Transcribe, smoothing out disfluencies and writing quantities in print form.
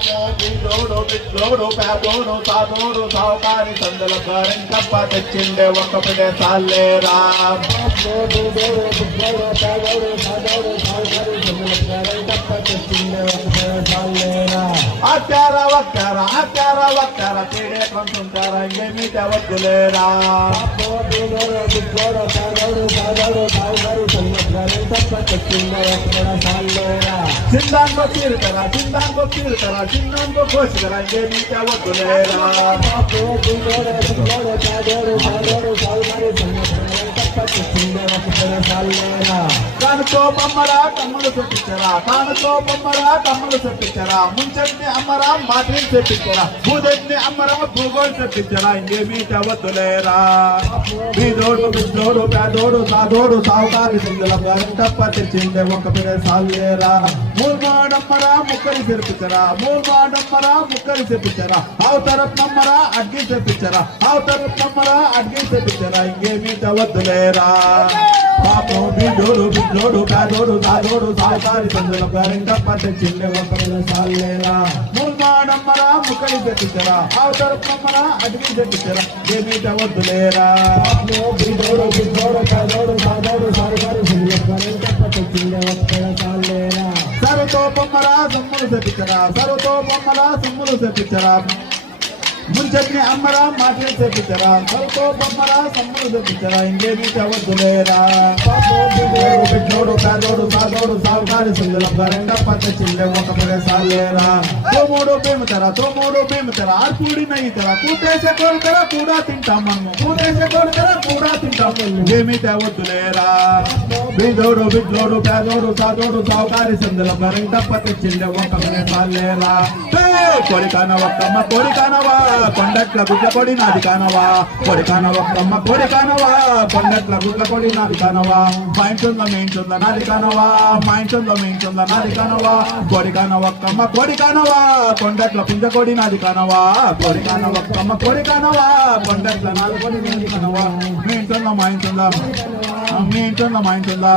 బిడ్డోడు పేదోడు సాధోడు సావుకారి సందుల గోరెంకప్ప తెచ్చిండే ఒక్క పిడే సాలేరా ఆచార వక్కార పీడే కొంటుంటారా ఏమి తెవద్దులేరా చిందాంగో తీరుతారా చిందాంగో కోసికరా ఏమి తెవద్దులేరా కానుకో బొమ్మరా కమ్మలు చెప్పించరా ముంచట్ని అమ్మరా మాటలు చెప్పించరా భూదెట్ని అమ్మరా భూగోలు చెప్పించరా ఇంకేమీ తెవద్దులేరా బీదోడు బిడ్డోడు పేదోడు సాధోడు సావుకారి సింగుల గంటప్ప తెచ్చిందే ఒక పిడే సాలేరా మూల్మాడమ్మరా ముక్కరి చెప్పించరా అవతరత్నమ్మరా అడ్గి చెప్పించరా ఇంకేమీ తెవద్దులేరా పాపం బీదోడు బిడ్డోడు పేదోడు సాధోడు సావుకారి సింగుల గంటప్ప తెచ్చిందే ఒక పిడే సాలేరా మూల్మాడమ్మరా ముక్కరి చెప్పించరా అవతరత్నమ్మరా అడ్గి చెప్పించరా ఏమీ తెవద్దులేరా బీదోడు బిడ్డోడు పేదోడు సాధోడు సావుకారి సింగుల గంటప్ప తెచ్చిందే ఒక పిడే సాలేరా సరుతో బొమ్మరా సొమ్ములు చెప్పించరా ముంచట్ని అమ్మరా మాటలు చెప్పించరా సరుతో బొమ్మరా సొమ్ములు చెప్పించరా ఇంకేమీ తెవద్దులేరా బిడ్డోడు పేదోడు సాధోడు సావుకారి సింగుల గంటప్ప తెచ్చిందే ఒక పిడే సాలేరా తోమూడు భీముతరా ఆర్పూడి నయ్యితరా కూటేసే కొడుతరా కూడా తింటాం ఏమీ తెవద్దులేరా బీదోడు బిడ్డోడు పేదోడు సాధోడు సావుకారి సింగుల గంటప్ప తెచ్చిందే ఒక పిడే సాలేరా కొడికాన ఒక్కమ్మ కొడికానవా కొండట్ల గుడ్ల పొడి నాది కానవా కొడికాన ఒక్కమ్మ కొడికానవా కొండట్ల గుడ్ల పొడి నాది కానవా మా ఇంటుందా నాది కానవా కొడికాన ఒక్కమ్మ కొడికానవా కొండట్ల పింజ కొడి నాది కానవా కొడికాన ఒక్కమ్మ కొడికానవా కొండట్ల నాది పొడి నాది కానవా మీ ఇంటుందా మా ఇంటుందా